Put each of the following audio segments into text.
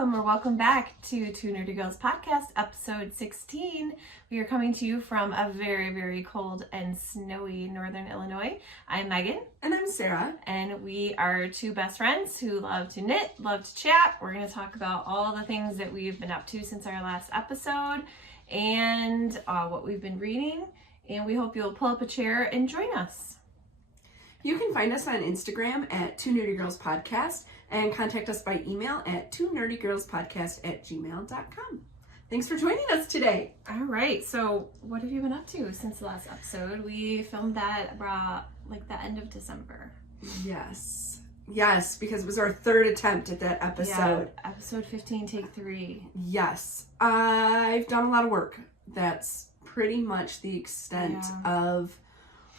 or welcome back to Two Nerdy Girls Podcast, episode 16. We are coming to you from a very, very cold and snowy northern Illinois. I'm Megan. And I'm Sarah. And we are two best friends who love to knit, love to chat. We're going to talk about all the things that we've been up to since our last episode and what we've been reading. And we hope you'll pull up a chair and join us. You can find us on Instagram at Two Nerdy Girls Podcast and contact us by email at twonerdy.girlspodcast@gmail.com. Thanks for joining us today. All right. So what have you been up to since the last episode? We filmed that like the end of December. Yes, because it was our third attempt at that episode. Yeah, episode 15, take 3. Yes, I've done a lot of work. That's pretty much the extent of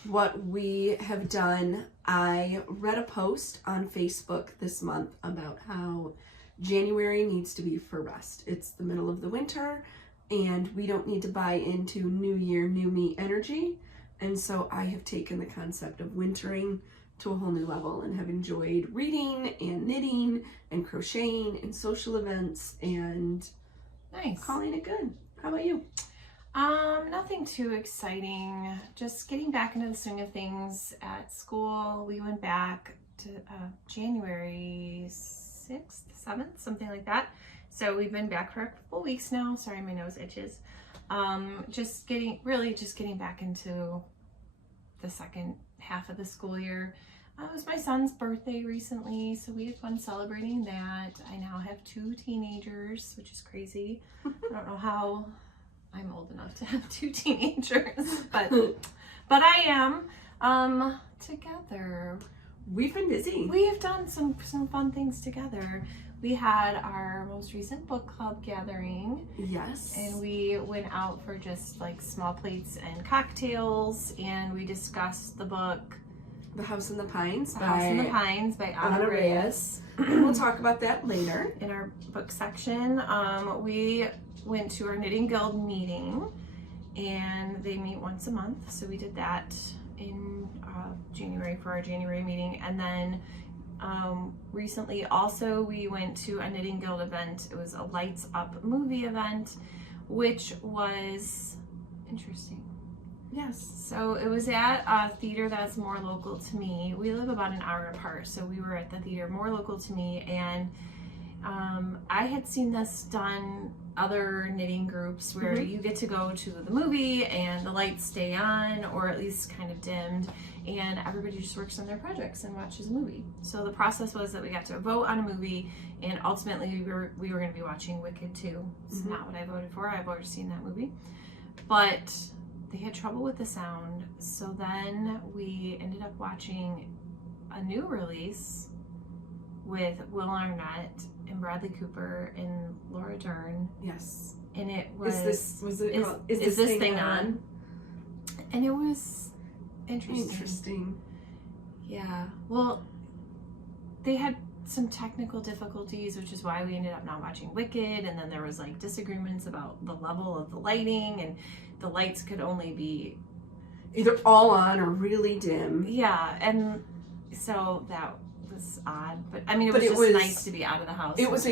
what we have done. I read a post on Facebook this month about how January needs to be for rest. It's the middle of the winter and we don't need to buy into new year, new me energy. And so I have taken the concept of wintering to a whole new level and have enjoyed reading and knitting and crocheting and social events and calling it good. How about you? Nothing too exciting. Just getting back into the swing of things at school. We went back to January 6th, 7th, something like that. So we've been back for a couple weeks now. Sorry, my nose itches. Just getting back into the second half of the school year. It was my son's birthday recently, so we had fun celebrating that. I now have 2 teenagers, which is crazy. I don't know how I'm old enough to have 2 teenagers, but I am. Together, we've been busy. We have done some fun things together. We had our most recent book club gathering. Yes. And we went out for just like small plates and cocktails, and we discussed the book The House in the Pines by Ana Reyes. We'll talk about that later. In our book section, we went to our Knitting Guild meeting, and they meet once a month, so we did that in January for our January meeting. And then recently also we went to a Knitting Guild event. It was a Lights Up movie event, which was interesting. Yes. So it was at a theater that's more local to me. We live about an hour apart, so we were at the theater more local to me, and I had seen this done other knitting groups where you get to go to the movie and the lights stay on, or at least kind of dimmed, and everybody just works on their projects and watches a movie. So the process was that we got to vote on a movie, and ultimately we were going to be watching Wicked 2. It's not what I voted for. I've already seen that movie, but they had trouble with the sound, so then we ended up watching a new release with Will Arnett and Bradley Cooper and Laura Dern. Yes. And it was Is this thing on? And it was interesting. Yeah. Well, they had some technical difficulties, which is why we ended up not watching Wicked, and then there was like disagreements about the level of the lighting, and the lights could only be either all on or really dim. Yeah, and so that was odd, but I mean, it was nice to be out of the house. It was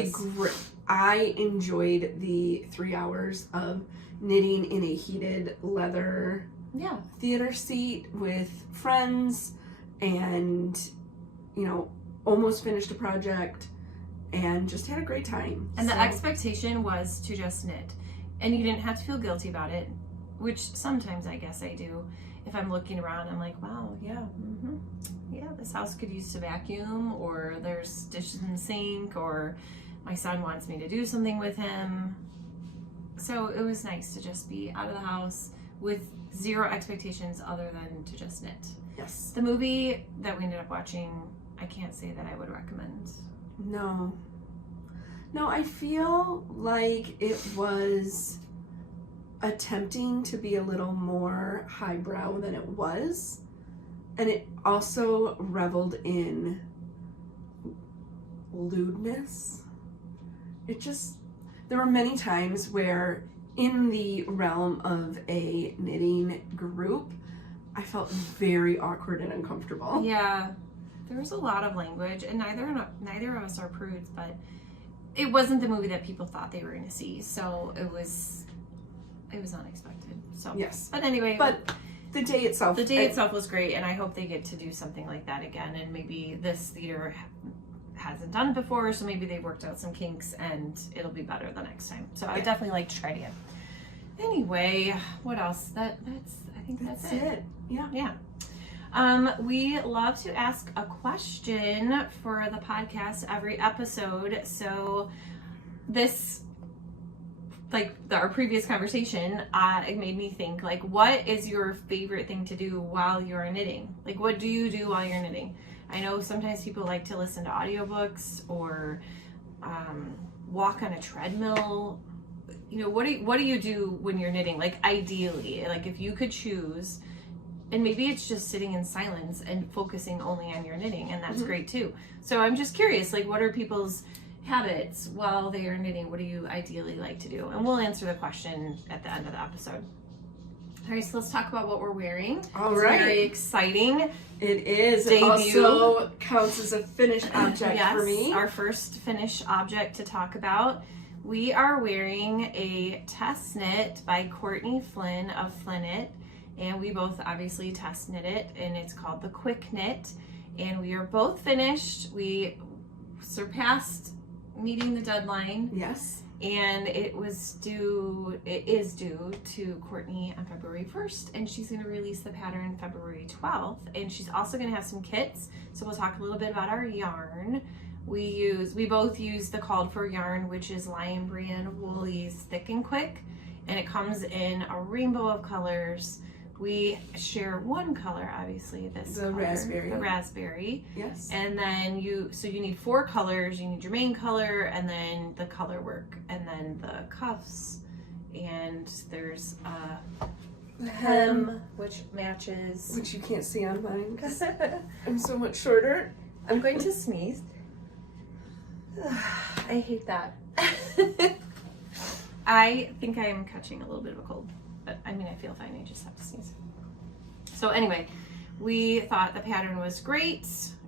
I enjoyed the 3 hours of knitting in a heated leather theater seat with friends, and almost finished a project and just had a great time. And the expectation was to just knit, and you didn't have to feel guilty about it, which sometimes I guess I do. If I'm looking around, I'm like, wow, yeah, this house could use to vacuum, or there's dishes in the sink, or my son wants me to do something with him. So it was nice to just be out of the house with 0 expectations other than to just knit. Yes. The movie that we ended up watching, I can't say that I would recommend. No, I feel like it was attempting to be a little more highbrow than it was, and it also reveled in lewdness. There were many times where in the realm of a knitting group, I felt very awkward and uncomfortable. Yeah, there was a lot of language, and neither of us are prudes, but it wasn't the movie that people thought they were going to see. So it was unexpected. So Yes. But anyway. But the day itself. The day itself was great, and I hope they get to do something like that again. And maybe this theater hasn't done it before, so maybe they worked out some kinks and it'll be better the next time. So I would definitely like to try it again. Anyway, what else? I think that's it. Yeah. We love to ask a question for the podcast every episode. So this, like our previous conversation, it made me think, like, what is your favorite thing to do while you're knitting? Like, what do you do while you're knitting? I know sometimes people like to listen to audiobooks or walk on a treadmill. You know, what do you do when you're knitting? Like, ideally, like if you could choose, and maybe it's just sitting in silence and focusing only on your knitting, and that's great too. So I'm just curious, like, what are people's habits while they are knitting? What do you ideally like to do? And we'll answer the question at the end of the episode. All right, so let's talk about what we're wearing. All it's right. Very exciting. It is. Debut. It also counts as a finished object for me. Our first finished object to talk about. We are wearing a test knit by Courtney Flynn of Flynn Knit, and we both obviously test knit it, and it's called the Quick Knit, and we are both finished. We surpassed meeting the deadline. Yes. And it is due to Courtney on February 1st, and she's going to release the pattern February 12th, and she's also going to have some kits. So we'll talk a little bit about our yarn. We both use the called for yarn, which is Lion Brand Woolies Thick and Quick, and it comes in a rainbow of colors. We share one color, obviously, the raspberry. Yes. And then you need 4 colors. You need your main color, and then the color work, and then the cuffs, and there's a hem, which matches. Which you can't see on mine because I'm so much shorter. I'm going to sneeze. I hate that. I think I am catching a little bit of a cold. But I mean, I feel fine. I just have to sneeze. So anyway, we thought the pattern was great.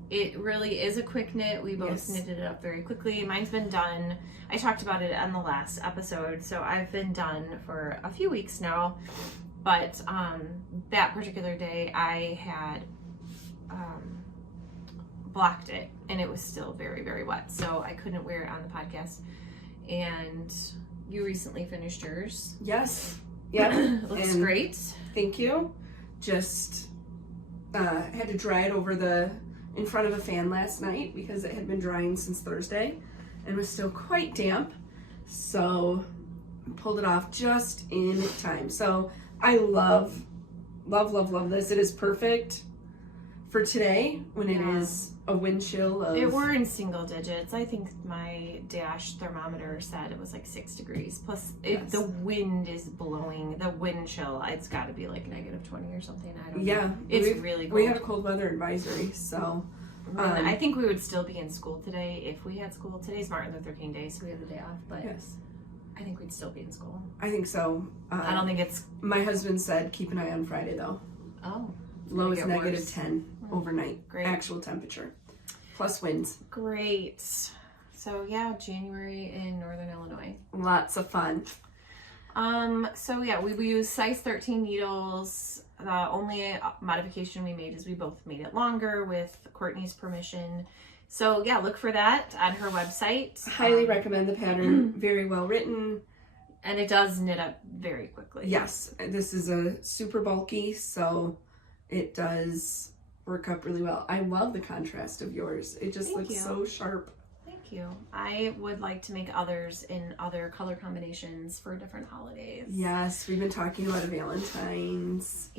It really is a quick knit. We both knitted it up very quickly. Mine's been done. I talked about it on the last episode. So I've been done for a few weeks now. But that particular day, I had blocked it, and it was still very, very wet. So I couldn't wear it on the podcast. And you recently finished yours. Yes. Yeah. Looks great. Thank you. Just had to dry it in front of a fan last night because it had been drying since Thursday and was still quite damp. So pulled it off just in time. So I love this. It is perfect for today when it is a wind chill of... We're in single digits. I think my dash thermometer said it was like 6 degrees. Plus, the wind is blowing. The wind chill, it's got to be like -20 or something. I don't know. It's really cold. We had a cold weather advisory, so... I think we would still be in school today if we had school. Today's Martin Luther King Day, so we have the day off. But I think we'd still be in school. I think so. I don't think it's... My husband said keep an eye on Friday, though. Oh. Low is -10 overnight. Great. Actual temperature. Plus winds. Great. So yeah, January in Northern Illinois. Lots of fun. So yeah, we use size 13 needles. The only modification we made is we both made it longer with Courtney's permission. So yeah, look for that on her website. Highly recommend the pattern. Very well written. And it does knit up very quickly. Yes, this is a super bulky, so it does work up really well. I love the contrast of yours. It just looks so sharp. Thank you. I would like to make others in other color combinations for different holidays. Yes, we've been talking about a Valentine's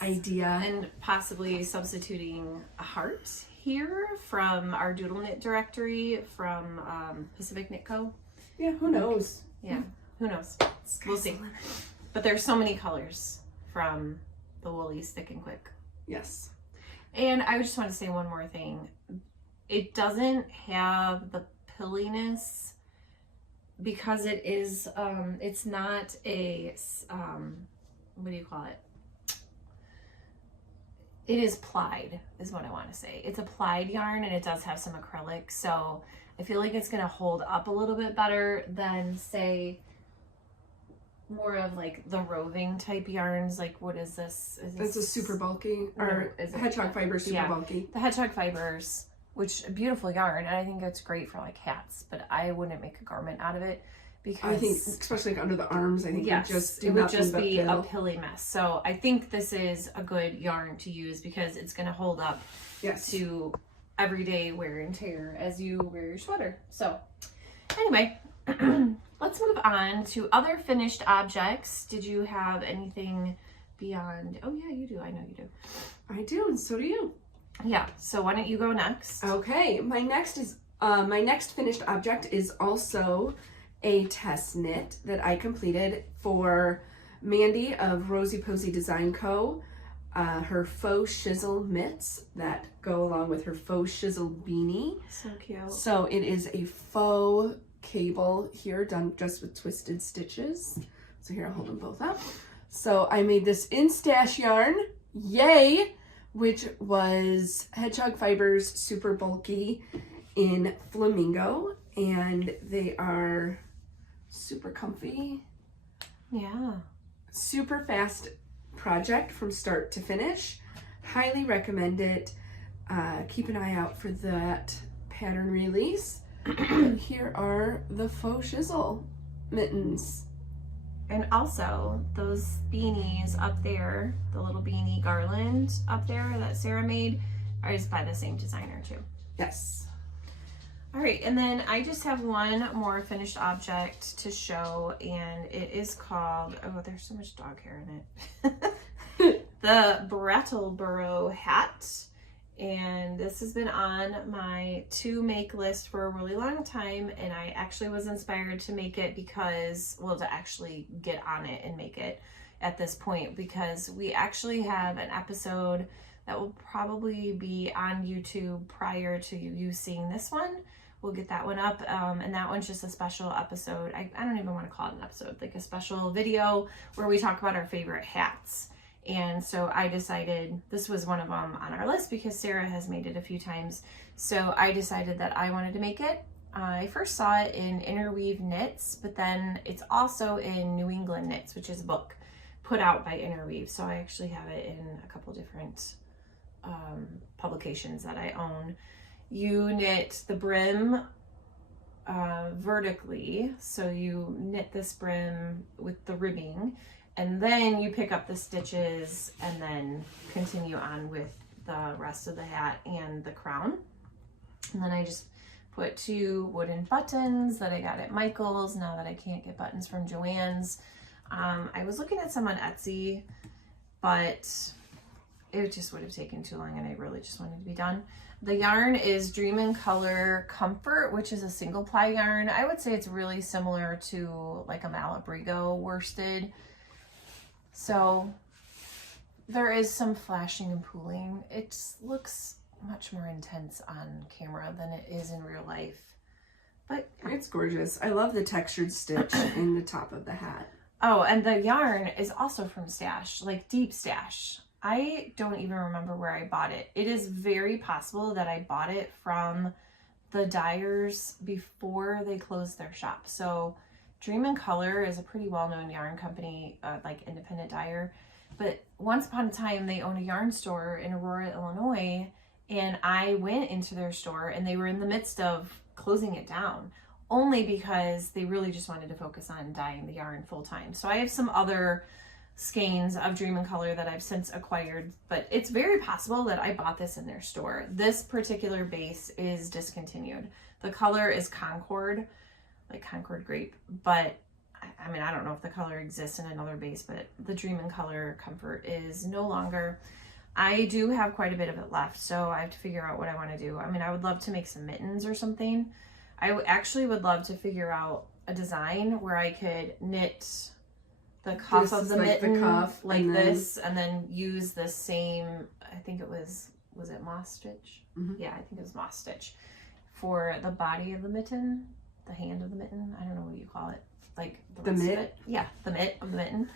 idea. And possibly substituting a heart here from our doodle knit directory from Pacific Knit Co. Yeah, who knows? Yeah, who knows? We'll see. But there's so many colors from the Woolies Thick and Quick. Yes. And I just want to say one more thing. It doesn't have the pilliness because it is, it's not a, what do you call it? It is plied, is what I want to say. It's a plied yarn, and it does have some acrylic, so I feel like it's going to hold up a little bit better than, say, more of like the roving type yarns. Like, what is this? It's a super bulky, or is it hedgehog fibers, super bulky. The hedgehog fibers, which a beautiful yarn, and I think it's great for like hats, but I wouldn't make a garment out of it. Because I think, especially like under the arms, I think yes, it would just be a pilly mess. So I think this is a good yarn to use because it's going to hold up to everyday wear and tear as you wear your sweater. So anyway, let's move on to other finished objects. Did you have anything beyond? Oh yeah, you do. I know you do. I do, and so do you. Yeah. So why don't you go next? Okay. My next finished object is also a test knit that I completed for Mandy of Rosy Posy Design Co. Her faux shizzle mitts that go along with her faux shizzle beanie. So cute. So it is a faux cable here done just with twisted stitches. So here, I'll hold them both up. So I made this in stash yarn, yay, which was hedgehog fibers, super bulky in flamingo, and they are super comfy. Yeah. Super fast project from start to finish. Highly recommend it. Keep an eye out for that pattern release. And here are the faux shizzle mittens. And also those beanies up there, the little beanie garland up there that Sarah made, is by the same designer too. Yes. All right, and then I just have one more finished object to show, and it is called, oh, there's so much dog hair in it. The Brattleboro hat. And this has been on my to make list for a really long time, and I actually was inspired to make it because, well, to actually get on it and make it at this point, because we actually have an episode that will probably be on YouTube prior to you seeing this one. We'll get that one up, and that one's just a special episode. I don't even want to call it an episode, like a special video where we talk about our favorite hats. And so I decided this was one of them on our list because Sarah has made it a few times. So I decided that I wanted to make it. I first saw it in Interweave Knits, but then it's also in New England Knits, which is a book put out by Interweave. So I actually have it in a couple different publications that I own. You knit the brim vertically. So you knit this brim with the ribbing, and then you pick up the stitches and then continue on with the rest of the hat and the crown. And then I just put 2 wooden buttons that I got at Michael's now that I can't get buttons from Joann's. I was looking at some on Etsy, but it just would have taken too long and I really just wanted to be done. The yarn is Dream in Color Comfort, which is a single ply yarn. I would say it's really similar to like a Malabrigo worsted. So there is some flashing and pooling. It looks much more intense on camera than it is in real life. But it's gorgeous. I love the textured stitch in the top of the hat. Oh, and the yarn is also from Stash, like deep Stash. I don't even remember where I bought it. It is very possible that I bought it from the Dyers before they closed their shop. So Dream in Color is a pretty well-known yarn company, like independent dyer. But once upon a time, they owned a yarn store in Aurora, Illinois, and I went into their store and they were in the midst of closing it down, only because they really just wanted to focus on dyeing the yarn full-time. So I have some other skeins of Dream in Color that I've since acquired, but it's very possible that I bought this in their store. This particular base is discontinued. The color is Concord, like Concord grape, but I mean, I don't know if the color exists in another base, but the Dream in Color Comfort is no longer. I do have quite a bit of it left, so I have to figure out what I want to do. I mean, I would love to make some mittens or something. I actually would love to figure out a design where I could knit the cuff of the mitten the cuff, like this, and then use the same, I think it was it moss stitch? Mm-hmm. Yeah, I think it was moss stitch for the body of the mitten, the hand of the mitten. I don't know what you call it. Like the mitt? Yeah, the mitt of the mitten.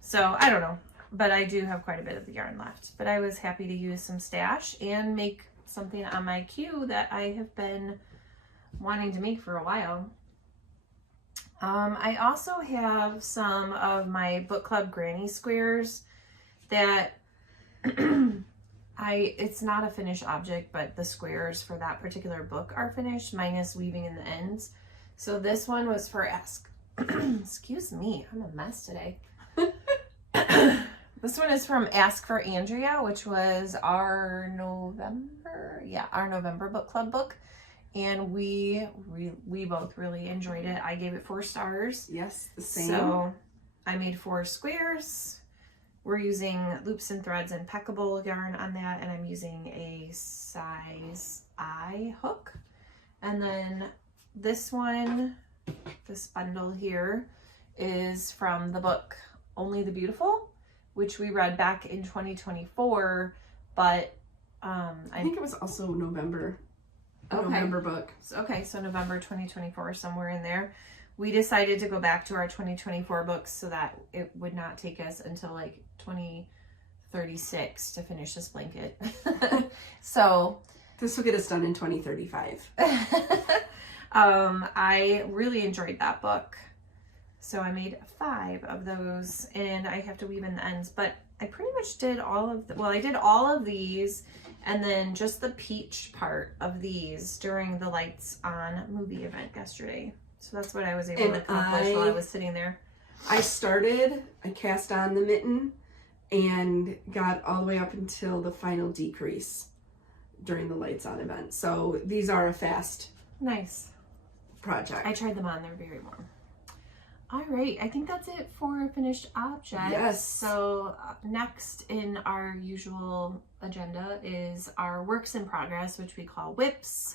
So I don't know. but I do have quite a bit of the yarn left. But I was happy to use some stash and make something on my queue that I have been wanting to make for a while. I also have some of my book club granny squares that it's not a finished object, but the squares for that particular book are finished, minus weaving in the ends. So this one was for excuse me, I'm a mess today. This one is from Ask for Andrea, which was our November book club book. And we both really enjoyed it. I gave it 4 stars. Yes, the same. So I made 4 squares. We're using Loops and Threads Impeccable yarn on that, and I'm using a size I hook. And then this one, this bundle here, is from the book Only the Beautiful, which we read back in 2024, but I think it was also November. Okay. November book. Okay, so November 2024, somewhere in there. We decided to go back to our 2024 books so that it would not take us until like 2036 to finish this blanket. So this will get us done in 2035. I really enjoyed that book. So I made 5 of those, and I have to weave in the ends, but I pretty much did all of I did all of these, and then just the peach part of these during the Lights On movie event yesterday. So that's what I was able to accomplish while I was sitting there. I cast on the mitten and got all the way up until the final decrease during the Lights On event. So these are a fast project. I tried them on, they're very warm. All right, I think that's it for finished objects. Yes. So next in our usual agenda is our works in progress, which we call WIPs.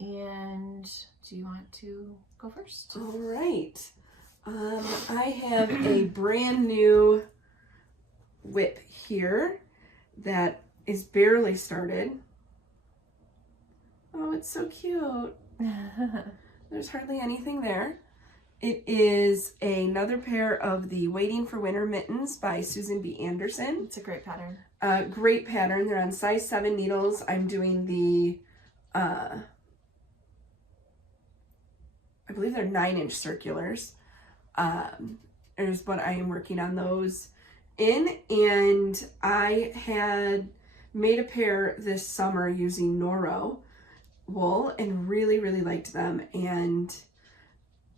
And do you want to go first? All right. I have a brand new WIP here that is barely started. Oh, it's so cute. There's hardly anything there. It is another pair of the Waiting for Winter mittens by Susan B. Anderson. It's a great pattern. Great pattern. They're on size 7 needles. I'm doing the, I believe they're 9-inch circulars. Is what I am working on those in. And I had made a pair this summer using Noro wool and really, really liked them. And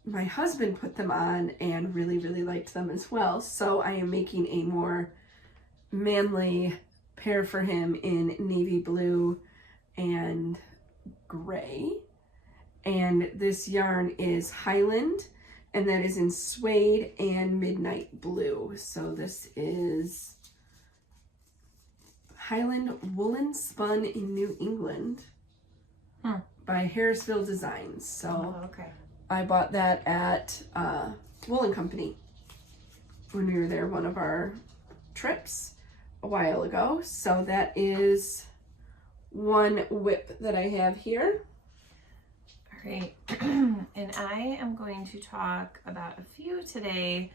my husband put them on and really, really liked them as well. So I am making a more manly pair for him in navy blue and gray. And this yarn is Highland, and that is in suede and midnight blue. So this is Highland Woolen Spun in New England by Harrisville Designs. So okay. I bought that at Woolen Company when we were there one of our trips a while ago. So that is one WIP that I have here. All right. And I am going to talk about a few today.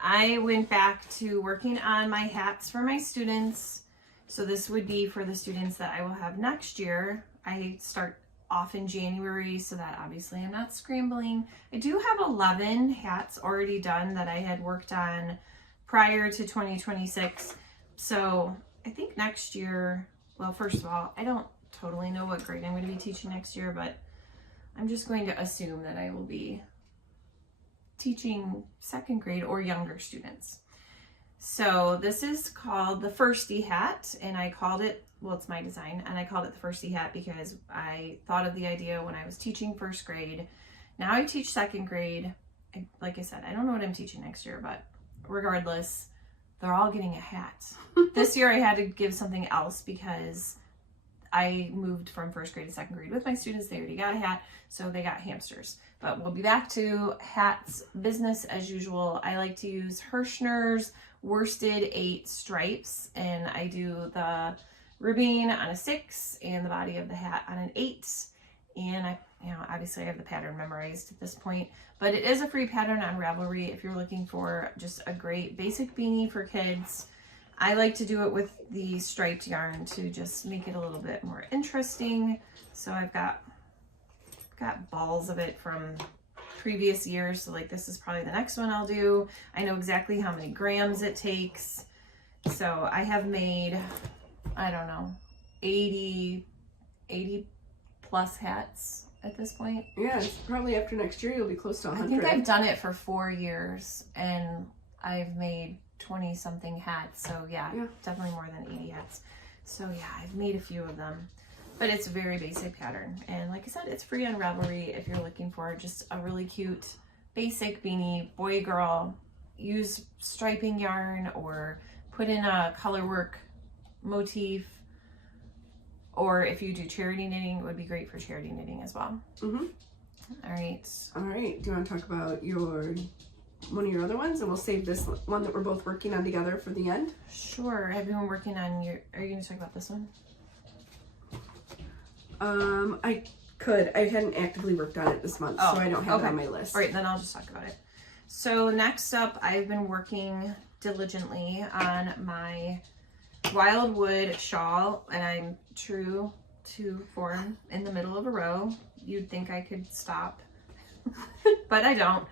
I went back to working on my hats for my students. So this would be for the students that I will have next year. I start off in January, so that obviously I'm not scrambling. I do have 11 hats already done that I had worked on prior to 2026. So I think next year, well, first of all, I don't totally know what grade I'm going to be teaching next year, but I'm just going to assume that I will be teaching 2nd grade or younger students. So this is called the Firstie hat, and I called it, well, it's my design, and I called it the Firstie hat because I thought of the idea when I was teaching 1st grade. Now I teach 2nd grade. Like I said, I don't know what I'm teaching next year, but regardless, they're all getting a hat. This year I had to give something else because I moved from 1st grade to 2nd grade with my students. They already got a hat, so they got hamsters. But we'll be back to hats business as usual. I like to use Hirschner's worsted 8 stripes, and I do the ribbing on a 6 and the body of the hat on an 8. And I, obviously I have the pattern memorized at this point, but it is a free pattern on Ravelry if you're looking for just a great basic beanie for kids. I like to do it with the striped yarn to just make it a little bit more interesting. So I've got balls of it from previous years. So like this is probably the next one I'll do. I know exactly how many grams it takes. So I have made, I don't know, 80 plus hats at this point. Yeah, it's probably after next year you'll be close to 100. I think I've done it for 4 years and I've made 20 something hats. So yeah, definitely more than 80 hats. So yeah, I've made a few of them, but it's a very basic pattern. And like I said, it's free on Ravelry if you're looking for just a really cute basic beanie, boy, girl. Use striping yarn or put in a color work motif. Or if you do charity knitting, it would be great for charity knitting as well. Mm-hmm. All right. All right. Do you want to talk about one of your other ones, and we'll save this one that we're both working on together for the end? Sure. Have you been working on your? Are you going to talk about this one? I could. I hadn't actively worked on it this month, so I don't have it on my list. All right, then I'll just talk about it. So next up, I've been working diligently on my Wildwood shawl, and I'm true to form in the middle of a row. You'd think I could stop, but I don't.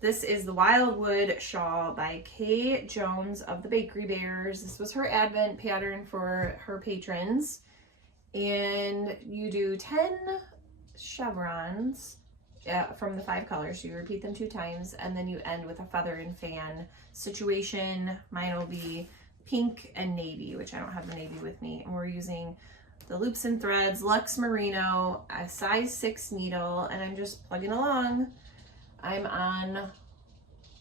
This is the Wildwood shawl by Kay Jones of the Bakery Bears. This was her advent pattern for her patrons, and you do 10 chevrons from the 5 colors. So you repeat them 2 times, and then you end with a feather and fan situation. Mine will be pink and navy, which I don't have the navy with me. And we're using the Loops and Threads Luxe Merino, a size 6 needle, and I'm just plugging along. I'm on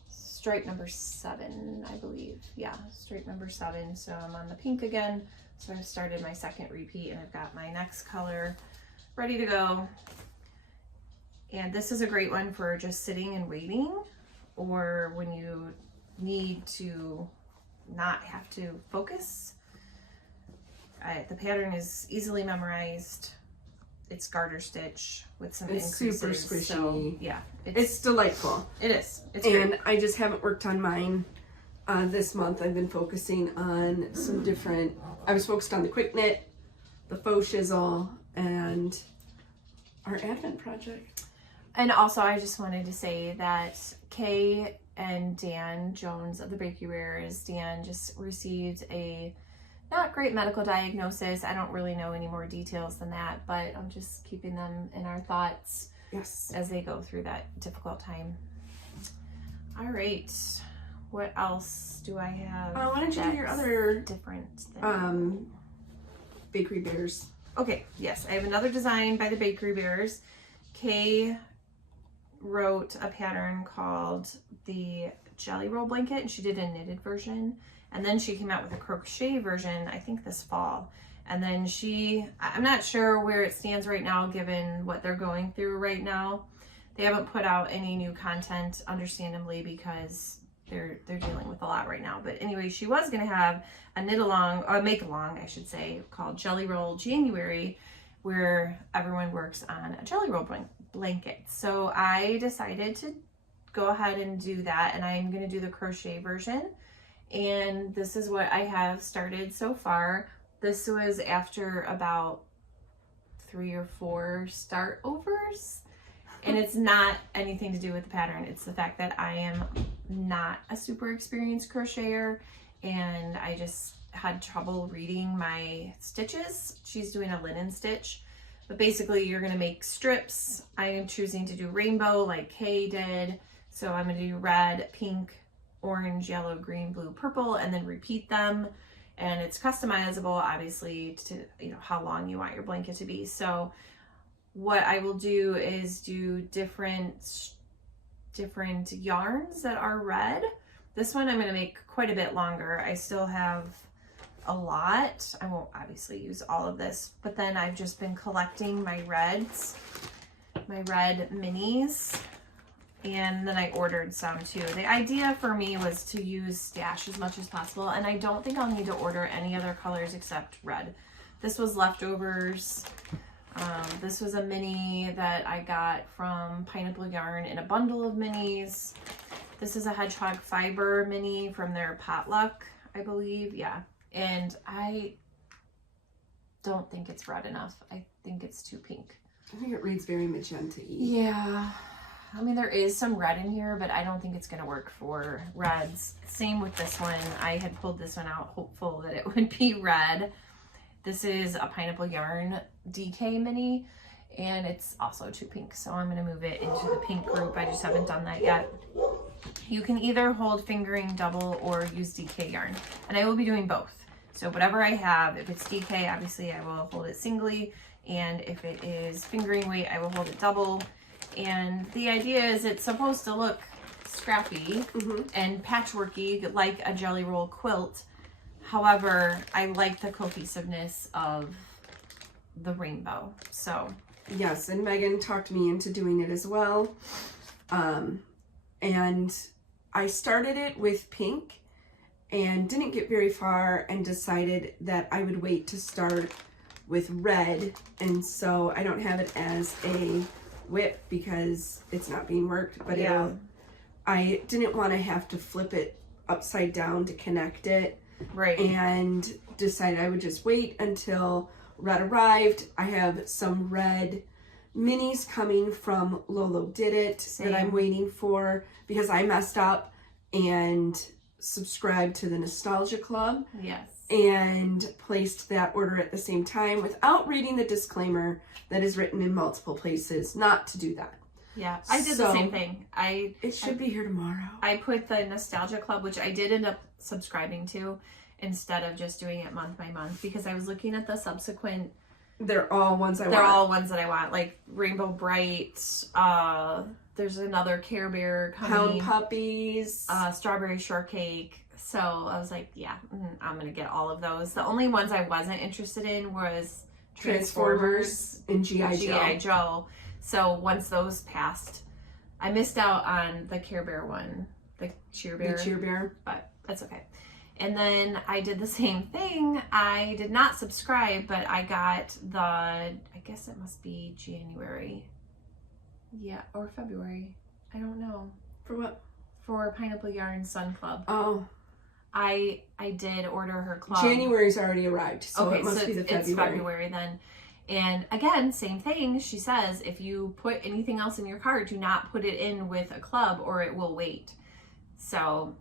stripe number 7, I believe. Yeah, stripe number 7. So I'm on the pink again. So I've started my second repeat, and I've got my next color ready to go. And this is a great one for just sitting and waiting, or when you need to not have to focus. The pattern is easily memorized. It's garter stitch with some increases. Super squishy. So, yeah, it's delightful. It is. It's and great. I just haven't worked on mine this month. I've been focusing on some different. I was focused on the quick knit, the faux chisel, and our advent project. And also, I just wanted to say that Kay and Dan Jones of the Bakery Bears, Dan just received a not great medical diagnosis. I don't really know any more details than that, but I'm just keeping them in our thoughts as they go through that difficult time. All right, what else do I have? Why don't you do your other different thing? Bakery Bears? Okay, yes, I have another design by the Bakery Bears. Kay wrote a pattern called the Jelly Roll Blanket, and she did a knitted version, and then she came out with a crochet version, I think this fall. And then I'm not sure where it stands right now given what they're going through right now. They haven't put out any new content, understandably, because they're dealing with a lot right now. But anyway, she was going to have a make along, I should say, called Jelly Roll January, where everyone works on a Jelly Roll blanket. So I decided to go ahead and do that, and I'm going to do the crochet version. And this is what I have started so far. This was after about 3 or 4 start overs. And it's not anything to do with the pattern. It's the fact that I am not a super experienced crocheter, and I just had trouble reading my stitches. She's doing a linen stitch, but basically you're gonna make strips. I am choosing to do rainbow like Kay did. So I'm gonna do red, pink, orange, yellow, green, blue, purple, and then repeat them. And it's customizable, obviously, to how long you want your blanket to be. So what I will do is do different yarns that are red. This one I'm going to make quite a bit longer. I still have a lot. I won't obviously use all of this, but then I've just been collecting my reds, my red minis, and then I ordered some too. The idea for me was to use stash as much as possible, and I don't think I'll need to order any other colors except red. This was leftovers. This was a mini that I got from Pineapple Yarn in a bundle of minis. This is a Hedgehog Fiber mini from their potluck. I believe. Yeah. And I don't think it's red enough. I think it's too pink. I think it reads very magenta-y. Yeah. I mean, there is some red in here, but I don't think it's going to work for reds. Same with this one. I had pulled this one out hopeful that it would be red. This is a Pineapple Yarn DK mini, and it's also too pink. So I'm going to move it into the pink group. I just haven't done that yet. You can either hold fingering double or use DK yarn, and I will be doing both. So whatever I have, if it's DK, obviously I will hold it singly, and if it is fingering weight, I will hold it double. And the idea is it's supposed to look scrappy and patchworky like a Jelly Roll quilt. However, I like the cohesiveness of the rainbow. So yes, and Megan talked me into doing it as well. And I started it with pink and didn't get very far and decided that I would wait to start with red. And so I don't have it as a whip because it's not being worked, but yeah. I didn't want to have to flip it upside down to connect it. Right. And decided I would just wait until red arrived. I have some red minis coming from Lolo Did It Same. that I'm waiting for because I messed up and subscribed to the Nostalgia Club. Yes. And placed that order at the same time without reading the disclaimer that is written in multiple places not to do that. Yeah, I did the same thing. It should be here tomorrow. I put the Nostalgia Club, which I did end up subscribing to, instead of just doing it month by month, because I was looking at the subsequent. They're all ones They're all ones that I want, like Rainbow Bright. There's another Care Bear coming. Hound Puppies. Strawberry Shortcake. So I was like, yeah, I'm gonna get all of those. The only ones I wasn't interested in was Transformers and G.I. Joe. So once those passed, I missed out on the Care Bear one, the Cheer Bear. But that's okay. And then I did the same thing. I did not subscribe, but I got I guess it must be January. Yeah, or February. I don't know. For what? For Pineapple Yarn Sun Club. Oh. I did order her club. January's already arrived, so okay, it must be the February. It's February then. And again, same thing. She says, if you put anything else in your cart, do not put it in with a club or it will wait. So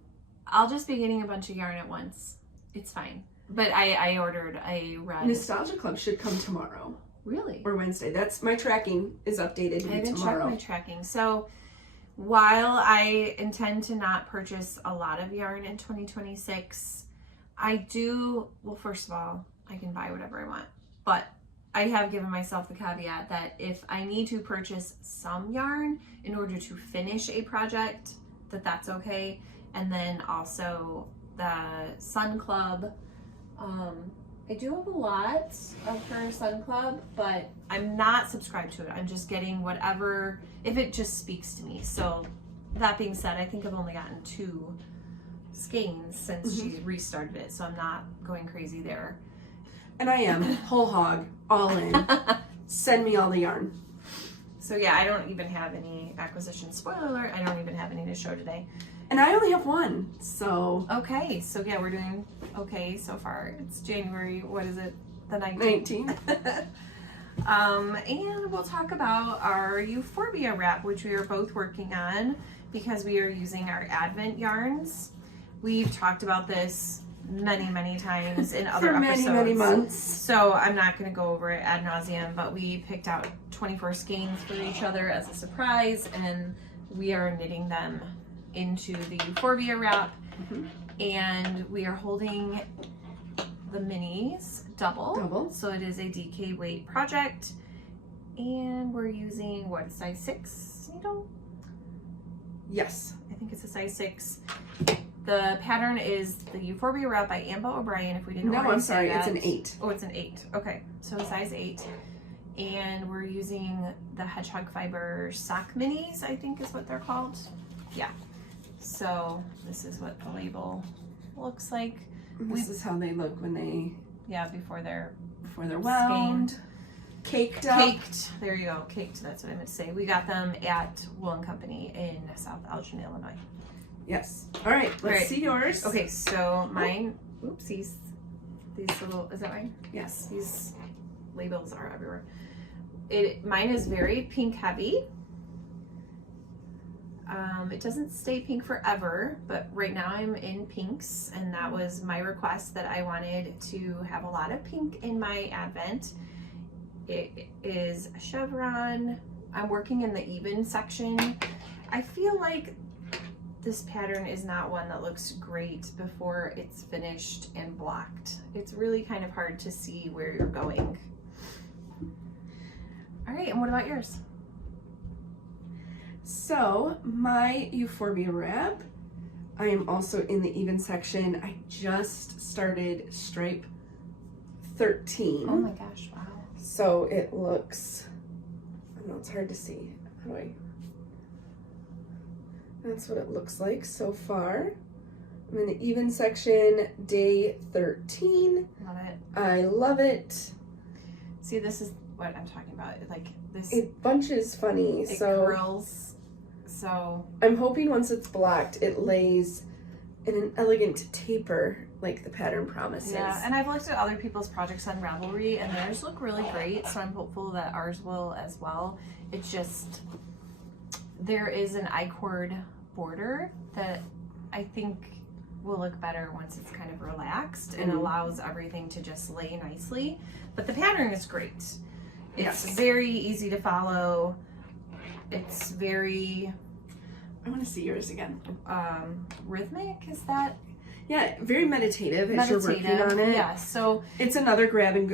I'll just be getting a bunch of yarn at once. It's fine. But I ordered a red. Nostalgia Club should come tomorrow. Really? Or Wednesday. That's my tracking is updated I haven't tomorrow. checked my tracking. So while I intend to not purchase a lot of yarn in 2026, I do, well, first of all, I can buy whatever I want. But I have given myself the caveat that if I need to purchase some yarn in order to finish a project, that's okay. And then also the Sun Club. I do have a lot of her Sun Club, but I'm not subscribed to it. I'm just getting whatever, if it just speaks to me. So that being said, I think I've only gotten 2 skeins since she restarted it. So I'm not going crazy there. And I am whole hog, all in. Send me all the yarn. So yeah, I don't even have any acquisition. Spoiler alert, I don't even have any to show today. And I only have 1, so. Okay, so yeah, we're doing okay so far. It's January, what is it? The 19th. And we'll talk about our Euphorbia wrap, which we are both working on because we are using our Advent yarns. We've talked about this many times in other episodes. many months. So I'm not going to go over it ad nauseum, but we picked out 24 skeins for each other as a surprise, and we are knitting them into the Euphorbia wrap. And we are holding the minis double. So it is a DK weight project. And we're using, what, a size 6 needle? Yes. I think it's a size 6. The pattern is the Euphorbia wrap by Amber O'Brien, if we didn't already say that. It's an 8. Oh, it's an 8. Okay, so a size 8. And we're using the Hedgehog Fiber sock minis, I think is what they're called. Yeah. So this is what the label looks like. This is how they look when they... Yeah, before they're wound. skeined. Caked up. Caked. There you go. Caked. That's what I meant to say. We got them at Wool & Company in South Elgin, Illinois. Yes. All right. Let's see yours. Okay, so mine oopsies. These little, is that right? Yes. These labels are everywhere. Mine is very pink heavy. It doesn't stay pink forever, but right now I'm in pinks, and that was my request, that I wanted to have a lot of pink in my Advent. It is a chevron. I'm working in the even section. I feel like this pattern is not one that looks great before it's finished and blocked. It's really kind of hard to see where you're going. All right, and what about yours? So my Euphorbia wrap, I am also in the even section. I just started stripe 13. Oh my gosh, wow. So it looks, I don't know, it's hard to see. How do I? That's what it looks like so far. I'm in the even section, day 13. Love it. I love it. See, this is what I'm talking about. Like this, It bunches funny, it so curls. So I'm hoping once it's blocked, it lays in an elegant taper like the pattern promises. yeah, and I've looked at other people's projects on Ravelry, and theirs look really great. So I'm hopeful that ours will as well. It's just there is an I-cord border that I think will look better once it's kind of relaxed and allows everything to just lay nicely. But the pattern is great. It's very easy to follow. It's very I want to see yours again. rhythmic. Is that Yeah, very meditative as you're working on it. Yeah, so It's another grab and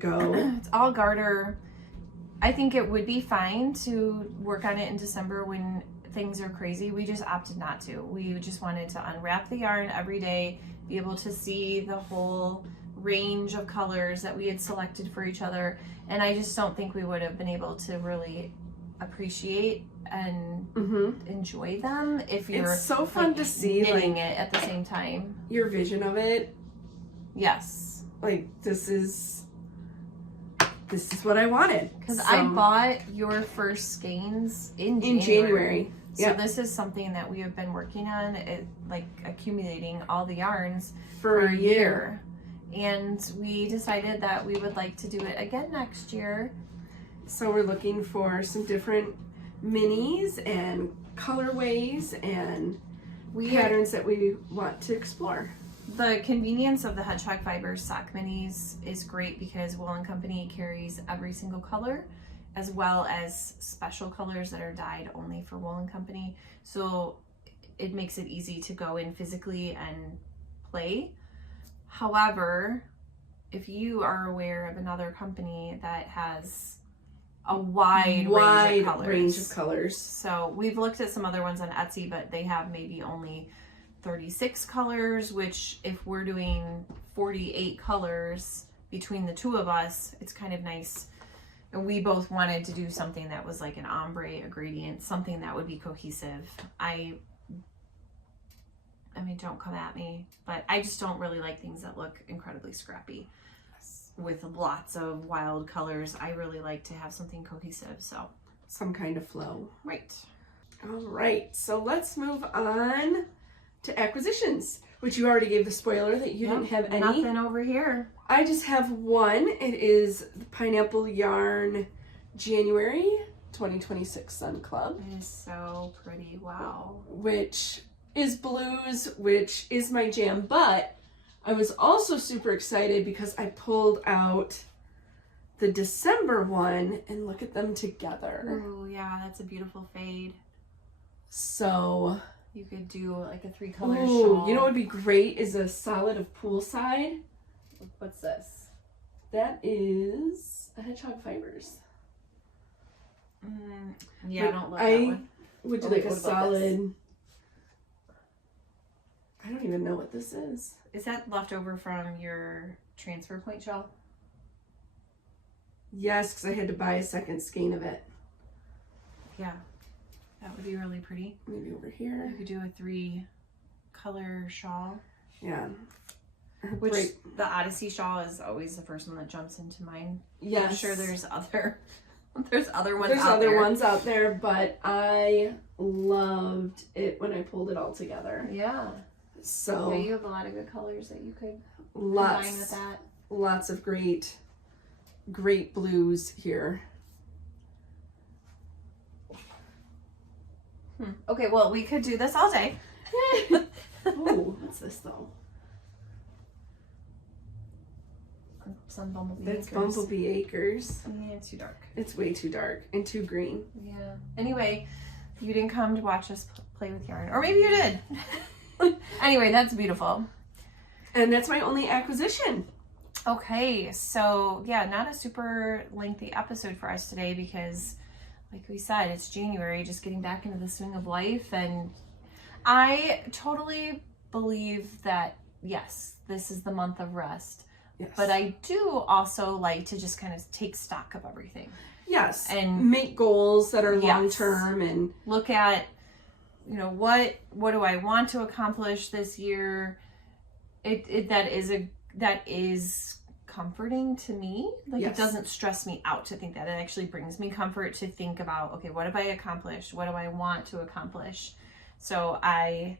go. it's all garter. I think it would be fine to work on it in December when things are crazy. We just opted not to. We just wanted to unwrap the yarn every day, be able to see the whole range of colors that we had selected for each other, and I just don't think we would have been able to really appreciate and enjoy them if you're It's so fun to see knitting like it at the same time. your vision of it. Yes, Like this is what I wanted. because I bought your first skeins in January. So this is something that we have been working on, like accumulating all the yarns For a year. And we decided that we would like to do it again next year. So we're looking for some different minis and colorways and patterns that we want to explore. The convenience of the Hedgehog Fibers sock minis is great because Wool & Company carries every single color, as well as special colors that are dyed only for Wool & Company. So it makes it easy to go in physically and play. However, if you are aware of another company that has a wide range of colors. So we've looked at some other ones on Etsy, but they have maybe only 36 colors, which if we're doing 48 colors between the two of us, it's kind of nice. And we both wanted to do something that was like an ombre, a gradient, something that would be cohesive. I mean, don't come at me, but I just don't really like things that look incredibly scrappy with lots of wild colors. I really like to have something cohesive, so. Some kind of flow. Right. All right, so let's move on to acquisitions, which you already gave the spoiler that you didn't have any. Nothing over here. I just have one. It is the Pineapple Yarn January 2026 Sun Club. It is so pretty, wow. Which is blues, which is my jam, but I was also super excited because I pulled out the December one and look at them together. Oh yeah, that's a beautiful fade. So you could do like a 3-color ooh, shawl. you know what would be great is a solid of poolside. What's this? That is a Hedgehog Fibers. Yeah, I don't love that one. Would do like a solid. I don't even know what this is. Is that left over from your transfer point shawl? Yes, because I had to buy a second skein of it. Yeah, that would be really pretty. Maybe over here. You could do a 3-color shawl. Yeah. Which Great. the Odyssey shawl is always the first one that jumps into mind. Yes. I'm sure there's other ones There's out there. There's other ones out there, but I loved it when I pulled it all together. Yeah. So yeah, you have a lot of good colors that you could combine with that. Lots of great blues here. Okay, well, we could do this all day. Oh, what's this though? Some Bumblebee That's Acres. Bumblebee Acres. Yeah, it's too dark. It's way too dark and too green. Yeah. Anyway, you didn't come to watch us play with yarn. Or maybe you did. Anyway, that's beautiful. And that's my only acquisition. Okay, so yeah, not a super lengthy episode for us today because, like we said, it's January, just getting back into the swing of life. And I totally believe that, yes, this is the month of rest. Yes. But I do also like to just kind of take stock of everything. Yes. And make goals that are yes, long term and look at, you know, what do I want to accomplish this year? That is comforting to me. Like, yes, it doesn't stress me out to think that. It actually brings me comfort to think about, okay, what have I accomplished? What do I want to accomplish? So I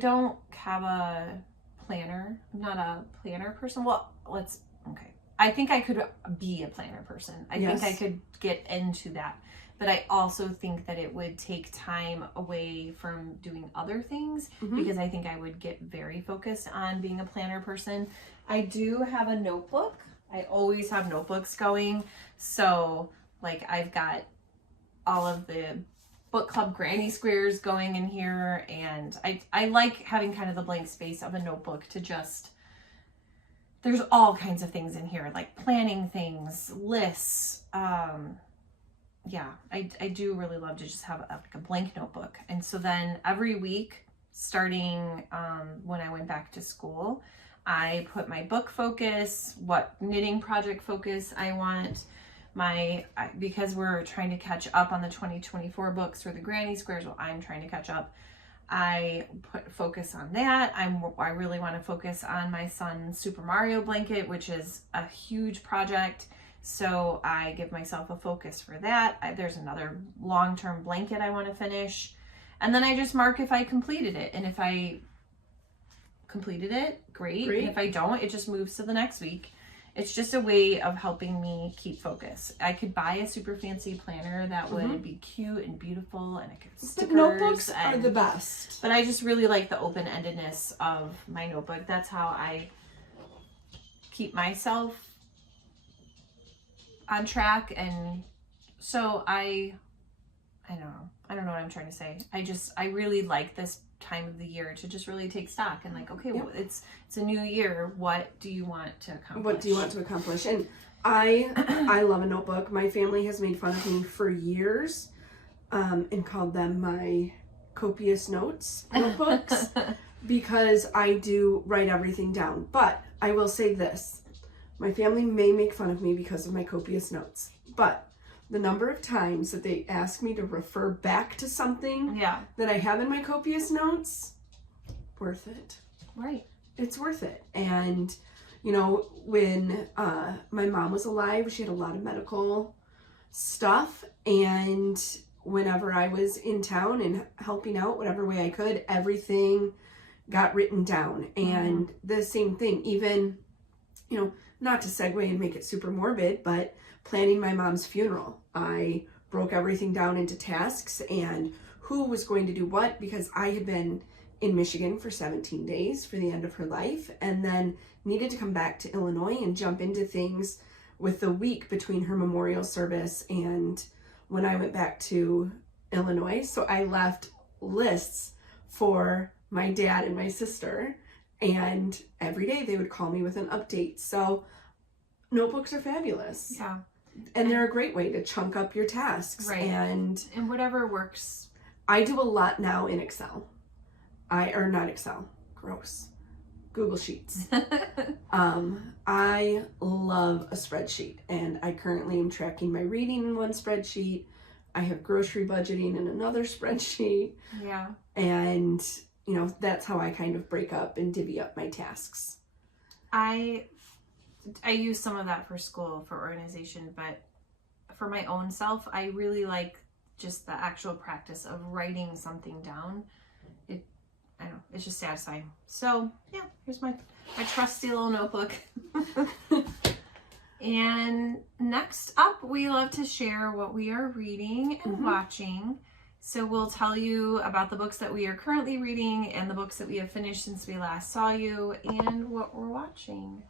don't have a planner. I'm not a planner person. Well, okay. I think I could be a planner person. I yes, think I could get into that. But I also think that it would take time away from doing other things because I think I would get very focused on being a planner person. I do have a notebook. I always have notebooks going. So, like, I've got all of the book club granny squares going in here, and I like having kind of the blank space of a notebook to just, there's all kinds of things in here, like planning things, lists. Yeah, I do really love to just have a blank notebook. And so then every week, starting when I went back to school, I put my book focus, what knitting project focus I want, because we're trying to catch up on the 2024 books for the granny squares. Well, I'm trying to catch up. I put focus on that. I really want to focus on my son's Super Mario blanket, which is a huge project. So I give myself a focus for that. There's another long-term blanket I want to finish. And then I just mark if I completed it. And if I completed it, great. And if I don't, it just moves to the next week. It's just a way of helping me keep focus. I could buy a super fancy planner that would be cute and beautiful, and I could stickers. The notebooks are the best. But I just really like the open-endedness of my notebook. That's how I keep myself on track. And so I don't know what I'm trying to say. I really like this time of the year to just really take stock and like, okay, well, it's a new year. What do you want to accomplish? What do you want to accomplish? And I love a notebook. My family has made fun of me for years and called them my copious notes notebooks because I do write everything down. But I will say this. My family may make fun of me because of my copious notes, but the number of times that they ask me to refer back to something that I have in my copious notes, worth it. Right. It's worth it. And, you know, when my mom was alive, she had a lot of medical stuff. And whenever I was in town and helping out whatever way I could, everything got written down. And the same thing, even, you know, not to segue and make it super morbid, but planning my mom's funeral. I broke everything down into tasks and who was going to do what, because I had been in Michigan for 17 days for the end of her life and then needed to come back to Illinois and jump into things with the week between her memorial service and when I went back to Illinois. So I left lists for my dad and my sister, and every day they would call me with an update. So notebooks are fabulous. Yeah. And they're a great way to chunk up your tasks. Right. And whatever works. I do a lot now in Excel. Not Excel. Gross. Google Sheets. I love a spreadsheet, and I currently am tracking my reading in one spreadsheet. I have grocery budgeting in another spreadsheet. Yeah. And, you know, that's how I kind of break up and divvy up my tasks. I use some of that for school, for organization, but for my own self, I really like just the actual practice of writing something down. I don't know, it's just satisfying. So yeah, here's my trusty little notebook. And next up, we love to share what we are reading and watching. So we'll tell you about the books that we are currently reading and the books that we have finished since we last saw you and what we're watching.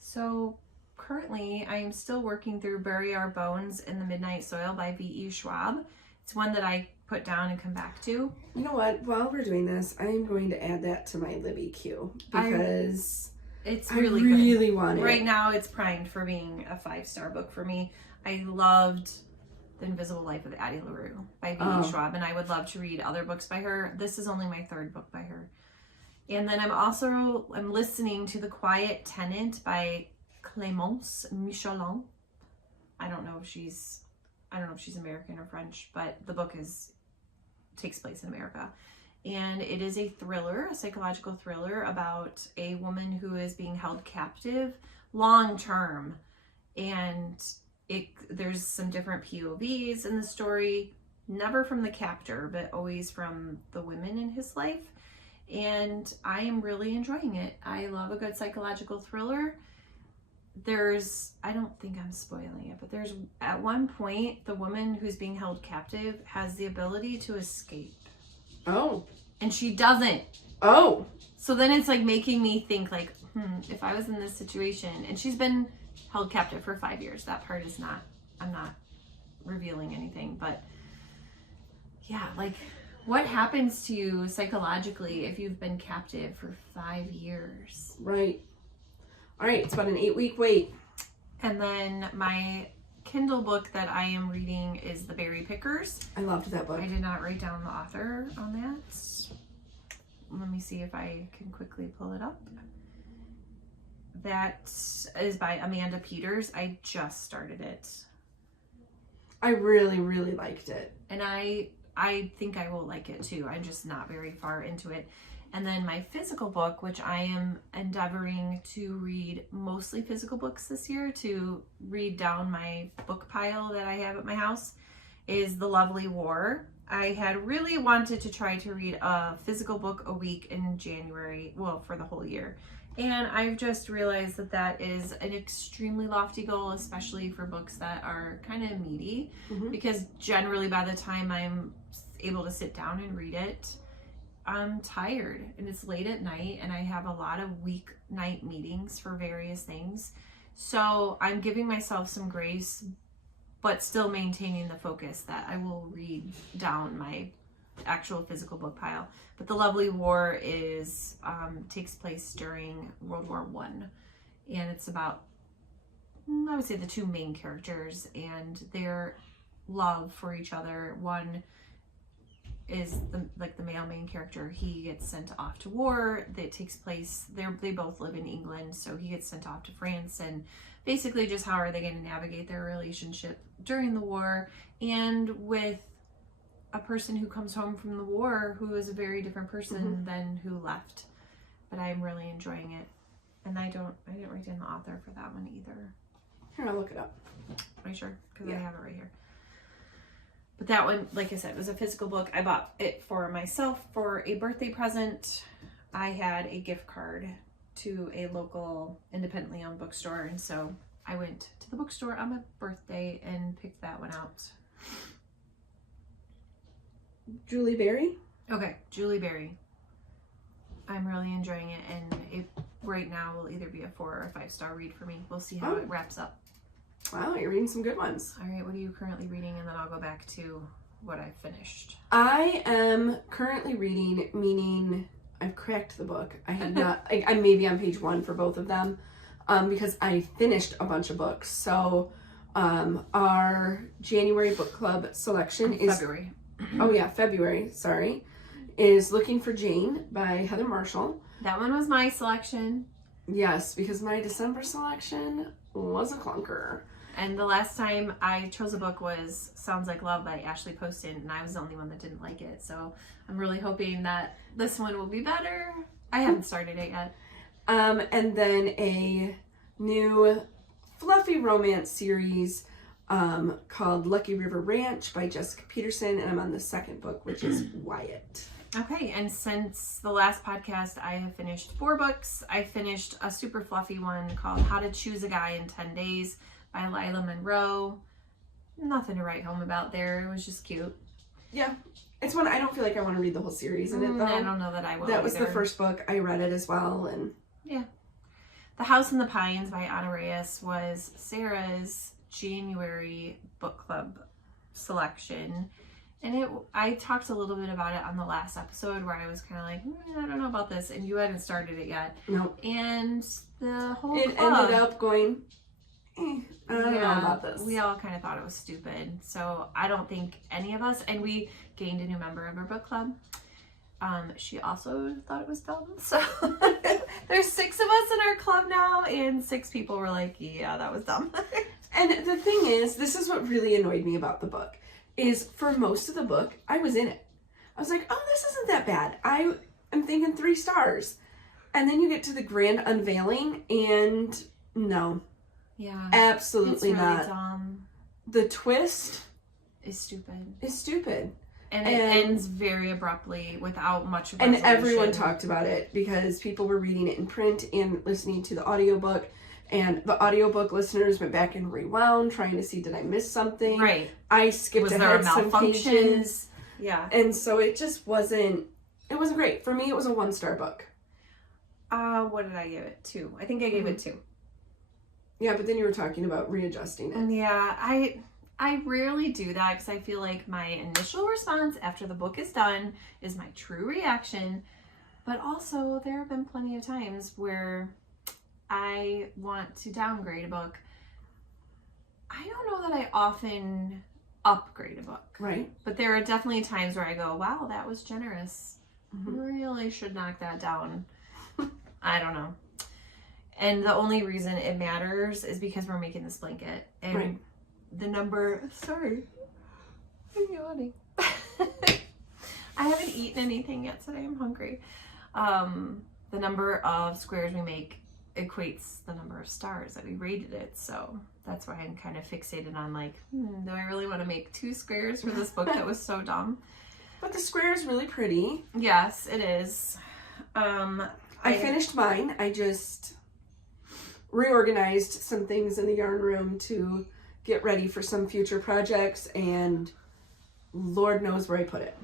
So currently, I am still working through Bury Our Bones in the Midnight Soil by V.E. Schwab. It's one that I put down and come back to. You know what? While we're doing this, I am going to add that to my Libby queue because it's I really really good. want it. Right now, it's primed for being a 5-star book for me. I loved The Invisible Life of Addie LaRue by V.E. Schwab, and I would love to read other books by her. This is only my 3rd book by her. And then I'm listening to The Quiet Tenant by Clémence Michelin. I don't know if she's American or French, but the book takes place in America. And it is a thriller, a psychological thriller about a woman who is being held captive long term. And there's some different POVs in the story, never from the captor, but always from the women in his life. And I am really enjoying it. I love a good psychological thriller. I don't think I'm spoiling it, but there's at one point, the woman who's being held captive has the ability to escape. Oh. And she doesn't. Oh. So then it's like making me think like, if I was in this situation, and she's been held captive for 5 years. That part is I'm not revealing anything, but yeah, like what happens to you psychologically if you've been captive for 5 years? Right. All right, it's about an 8-week wait. And then my Kindle book that I am reading is The Berry Pickers. I loved that book. I did not write down the author on that. Let me see if I can quickly pull it up. That is by Amanda Peters. I just started it. I really, really liked it. And I think I will like it too. I'm just not very far into it. And then my physical book, which I am endeavoring to read mostly physical books this year to read down my book pile that I have at my house, is The Lovely War. I had really wanted to try to read a physical book a week in January, well, for the whole year. And I've just realized that is an extremely lofty goal, especially for books that are kind of meaty, because generally by the time I'm able to sit down and read it, I'm tired and it's late at night and I have a lot of weeknight meetings for various things. So I'm giving myself some grace, but still maintaining the focus that I will read down my actual physical book pile. But The Lovely War takes place during World War I, and it's about, I would say, the two main characters and their love for each other. One is the male main character. He gets sent off to war that takes place they both live in England, so he gets sent off to France, and basically just how are they going to navigate their relationship during the war, and with a person who comes home from the war who is a very different person than who left. But I'm really enjoying it, and I didn't write down the author for that one either. Here, I'll look it up. Are you sure? Because I have it right here. But that one, like I said, was a physical book. I bought it for myself for a birthday present. I had a gift card to a local independently owned bookstore, and so I went to the bookstore on my birthday and picked that one out. Julie Berry? Okay, Julie Berry. I'm really enjoying it, and it right now will either be a 4 or a 5-star read for me. We'll see how it wraps up. Wow, you're reading some good ones. All right, what are you currently reading? And then I'll go back to what I finished. I am currently reading, meaning I've cracked the book. I have not, I'm maybe on page 1 for both of them, because I finished a bunch of books. So our January book club selection is February. February, sorry, is Looking for Jane by Heather Marshall. That one was my selection. Yes, because my December selection was a clunker. And the last time I chose a book was Sounds Like Love by Ashley Poston, and I was the only one that didn't like it. So I'm really hoping that this one will be better. I haven't started it yet. And then a new fluffy romance series called Lucky River Ranch by Jessica Peterson, and I'm on the second book, which is Wyatt. Okay, and since the last podcast, I have finished 4 books. I finished a super fluffy one called How to Choose a Guy in 10 Days by Lila Monroe. Nothing to write home about there. It was just cute. Yeah. It's one I don't feel like I want to read the whole series in it, though. I don't know that I will. That was the first book. I read it as well, and yeah. The House in the Pines by Anna Reyes was Sarah's January book club selection. And I talked a little bit about it on the last episode where I was kind of like, I don't know about this, and you hadn't started it yet. Nope. And the whole it club ended up going, I don't know about this. We all kind of thought it was stupid. So I don't think any of us, and we gained a new member of our book club. She also thought it was dumb. So there's 6 of us in our club now, and 6 people were like, yeah, that was dumb. And the thing is, this is what really annoyed me about the book, is for most of the book, I was in it. I was like, oh, this isn't that bad. I am thinking 3 stars. And then you get to the grand unveiling, and no. Yeah. Absolutely it's really not. Dumb. The twist is stupid. And it ends very abruptly without much of a And resolution. everyone talked about it because people were reading it in print and listening to the audiobook. And the audiobook listeners went back and rewound, trying to see, did I miss something? Right. I skipped ahead some pages. Yeah. And so it just wasn't great. For me, it was a 1-star book. What did I give it? 2. I think I gave it 2. Yeah, but then you were talking about readjusting it. Yeah, I rarely do that because I feel like my initial response after the book is done is my true reaction. But also, there have been plenty of times where I want to downgrade a book. I don't know that I often upgrade a book. Right. But there are definitely times where I go, wow, that was generous. Really should knock that down. I don't know. And the only reason it matters is because we're making this blanket. And the number... Sorry. I'm yawning. I haven't eaten anything yet today. I'm hungry. The number of squares we make equates the number of stars that we rated it. So that's why I'm kind of fixated on like, do I really want to make 2 squares for this book that was so dumb? But the square is really pretty. Yes, it is. I finished mine. I just reorganized some things in the yarn room to get ready for some future projects, and Lord knows where I put it.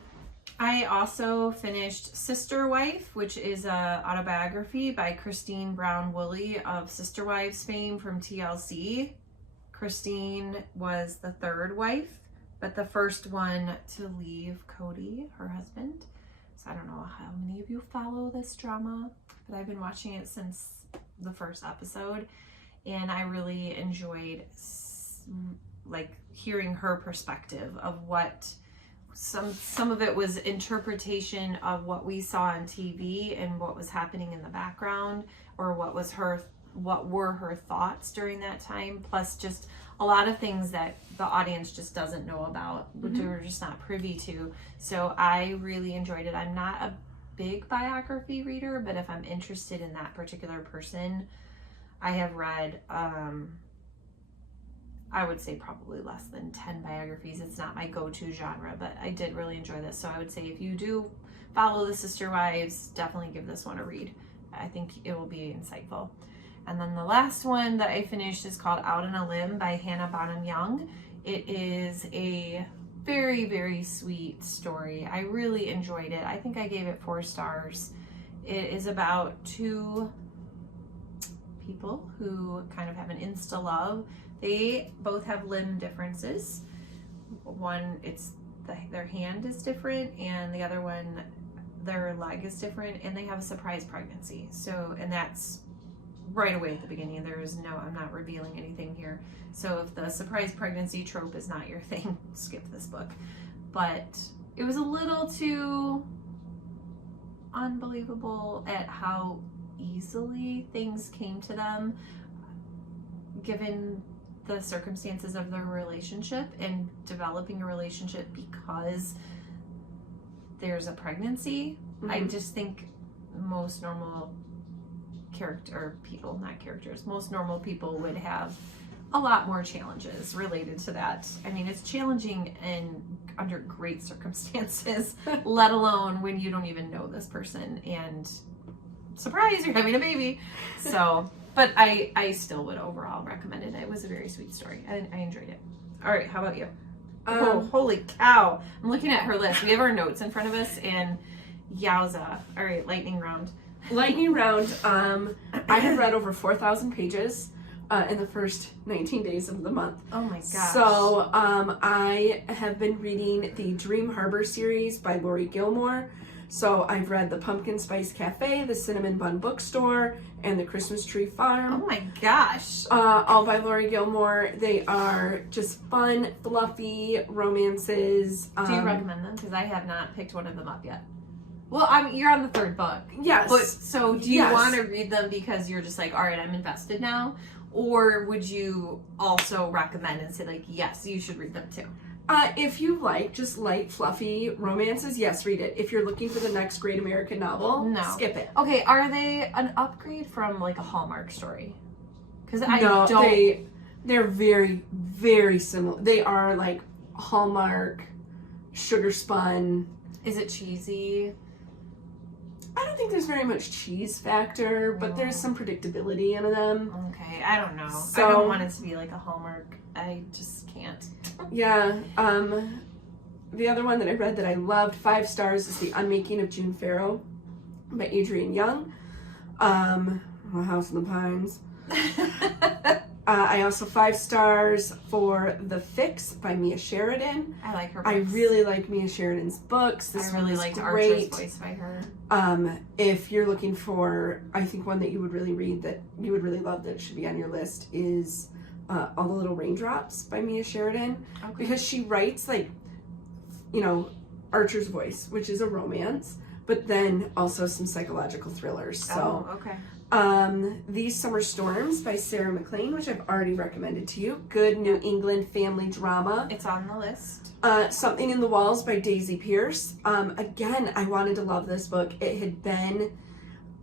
I also finished Sister Wife, which is a autobiography by Christine Brown Woolley of Sister Wives fame from TLC. Christine was the 3rd wife, but the first one to leave Cody, her husband. So I don't know how many of you follow this drama, but I've been watching it since the first episode, and I really enjoyed like hearing her perspective of what some of it was interpretation of what we saw on TV and what was happening in the background, or what were her thoughts during that time, plus just a lot of things that the audience just doesn't know about, which we're just not privy to. So I really enjoyed it. I'm not a big biography reader, but if I'm interested in that particular person, I have read I would say probably less than 10 biographies. It's not my go-to genre, but I did really enjoy this. So I would say if you do follow the Sister Wives, definitely give this one a read. I think it will be insightful. And then the last one that I finished is called Out on a Limb by Hannah Bonham Young. It is a very, very sweet story. I really enjoyed it. I think I gave it 4 stars. It is about 2 people who kind of have an insta-love. They both have limb differences. One, their hand is different, and the other one, their leg is different, and they have a surprise pregnancy. So, and that's right away at the beginning. I'm not revealing anything here. So if the surprise pregnancy trope is not your thing, skip this book. But it was a little too unbelievable at how easily things came to them, given the circumstances of their relationship and developing a relationship because there's a pregnancy. I just think most normal most normal people would have a lot more challenges related to that. I mean, it's challenging and under great circumstances, let alone when you don't even know this person and surprise, you're having a baby. So, but I still would overall recommend it. It was a very sweet story. I enjoyed it. All right, how about you? Oh, holy cow. I'm looking at her list. We have our notes in front of us, and yowza. All right, lightning round. Lightning round. I had read over 4,000 pages in the first 19 days of the month. Oh my gosh. So I have been reading the Dream Harbor series by Lori Gilmore. So I've read The Pumpkin Spice Cafe, The Cinnamon Bun Bookstore, and The Christmas Tree Farm. Oh my gosh. All by Lori Gilmore. They are just fun, fluffy romances. Do you recommend them? Because I have not picked one of them up yet. Well, you're on the third book. Yes. But, so do you want to read them because you're just like, all right, I'm invested now? Or would you also recommend and say like, yes, you should read them too? If you like just light, fluffy romances, yes, read it. If you're looking for the next great American novel, no, skip it. Okay, are they an upgrade from like a Hallmark story? Because they're very, very similar. They are like Hallmark, sugar spun. Is it cheesy? I don't think there's very much cheese factor, but there's some predictability in them. Okay, I don't know. So, I don't want it to be like a Hallmark. I just can't. Yeah. The other one that I read that I loved, 5 stars, is The Unmaking of June Farrow by Adrienne Young. A House in the Pines. I also 5 stars for The Fix by Mia Sheridan. I like her books. I really like Mia Sheridan's books. This I really liked Archer's Voice by her. If you're looking for, I think one that you would really read that you would really love that should be on your list is All the Little Raindrops by Mia Sheridan. Okay. Because she writes like, Archer's Voice, which is a romance, but then also some psychological thrillers. So, okay. These Summer Storms by Sarah McLean, which I've already recommended to you. Good New England family drama. It's on the list. Something in the Walls by Daisy Pierce. Again, I wanted to love this book. I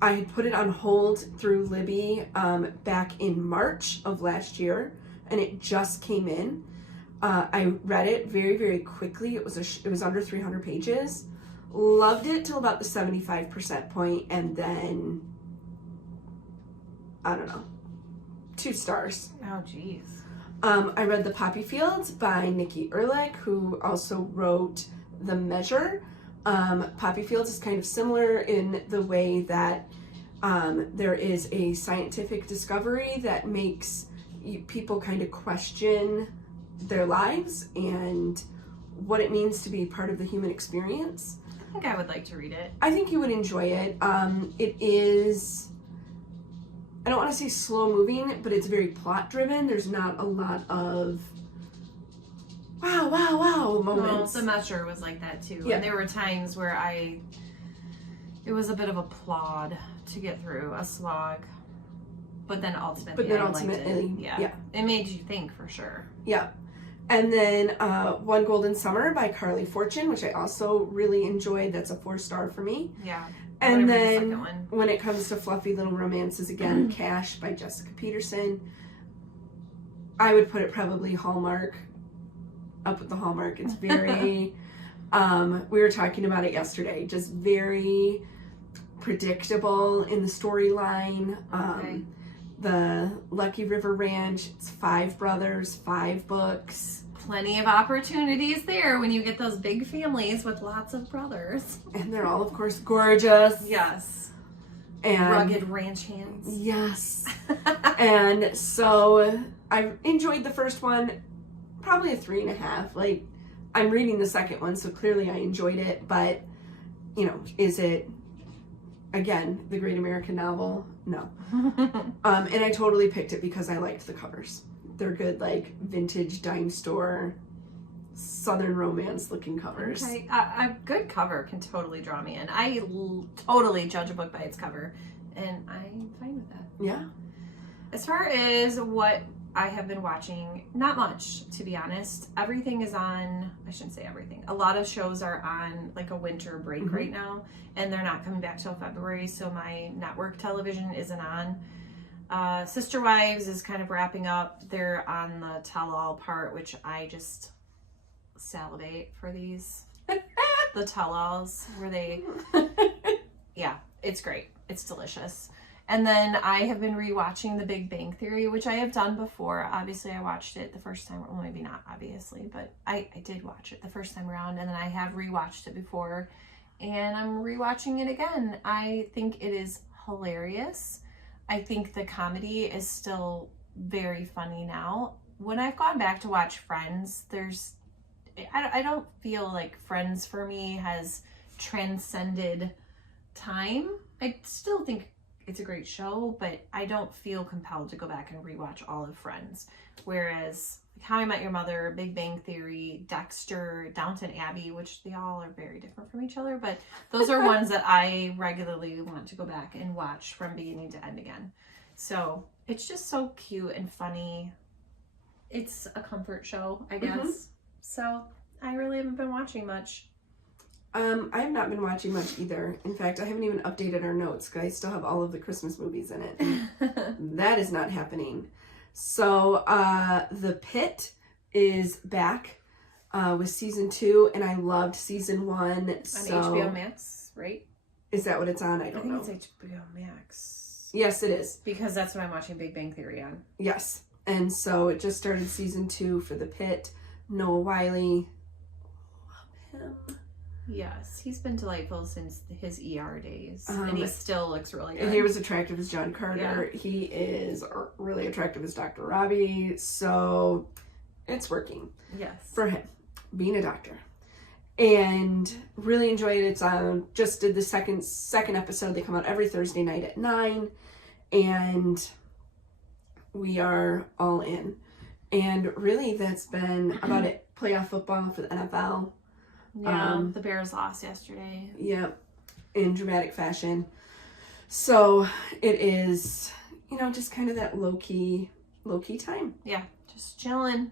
had put it on hold through Libby back in March of last year, and it just came in. I read it very, very quickly. It was under 300 pages. Loved it till about the 75% point, and then I don't know, 2 stars. Oh, jeez. I read The Poppy Fields by Nikki Erlich, who also wrote The Measure. Poppy Fields is kind of similar in the way that there is a scientific discovery that makes people kind of question their lives and what it means to be part of the human experience. I think I would like to read it. I think you would enjoy it. It is, I don't want to say slow moving, but it's very plot driven. There's not a lot of wow moments. Well, The Measure was like that too. Yeah. And there were times where it was a bit of a plod to get through, a slog. But then ultimately I liked it. Yeah. It made you think for sure. Yeah. And then One Golden Summer by Carly Fortune, which I also really enjoyed. That's a 4-star for me. Yeah. And then when it comes to fluffy little romances, again, Cash by Jessica Peterson. I would put it probably Hallmark, up with the Hallmark. It's very, we were talking about it yesterday, just very predictable in the storyline. Okay. The Lucky River Ranch, it's 5 brothers, 5 books. Plenty of opportunities there when you get those big families with lots of brothers. And they're all, of course, gorgeous. Yes. And rugged ranch hands. Yes. And so I enjoyed the first one, probably a 3.5. Like, I'm reading the second one, so clearly I enjoyed it. But, is it, again, the great American novel? No. And I totally picked it because I liked the covers. They're good, like, vintage dime store, Southern romance looking covers. Okay. A good cover can totally draw me in. I totally judge a book by its cover, and I'm fine with that. Yeah. As far as what I have been watching, not much, to be honest. Everything is on, I shouldn't say everything. A lot of shows are on like a winter break right now, and they're not coming back till February, so my network television isn't on. Sister Wives is kind of wrapping up. They're on the tell-all part, which I just salivate for these. The tell-alls where they, yeah, it's great. It's delicious. And then I have been rewatching The Big Bang Theory, which I have done before. Obviously, I watched it the first time. Well, maybe not obviously, but I did watch it the first time around. And then I have rewatched it before. And I'm rewatching it again. I think it is hilarious. I think the comedy is still very funny now. When I've gone back to watch Friends, I don't feel like Friends for me has transcended time. I still think it's a great show, but I don't feel compelled to go back and rewatch all of Friends. Whereas How I Met Your Mother, Big Bang Theory, Dexter, Downton Abbey, which they all are very different from each other, but those are ones that I regularly want to go back and watch from beginning to end again. So it's just so cute and funny. It's a comfort show, I guess. So I really haven't been watching much. I have not been watching much either. In fact, I haven't even updated our notes because I still have all of the Christmas movies in it. That is not happening. So, The Pit is back with season 2, and I loved season 1. On HBO Max, right? Is that what it's on? I don't know. I think it's HBO Max. Yes, it is. Because that's what I'm watching Big Bang Theory on. Yes. And so it just started season 2 for The Pit. Noah Wiley. Love him. Yes, he's been delightful since his ER days, and he still looks really good. He was attractive as John Carter. Yeah. He is really attractive as Dr. Robbie, so it's working. Yes, for him, being a doctor, and really enjoyed it. It's just did the second episode. They come out every Thursday night at 9, and we are all in. And really, that's been about it. Playoff football for the NFL. Yeah, the Bears lost yesterday. Yeah, in dramatic fashion. So it is, just kind of that low-key time. Yeah, just chilling.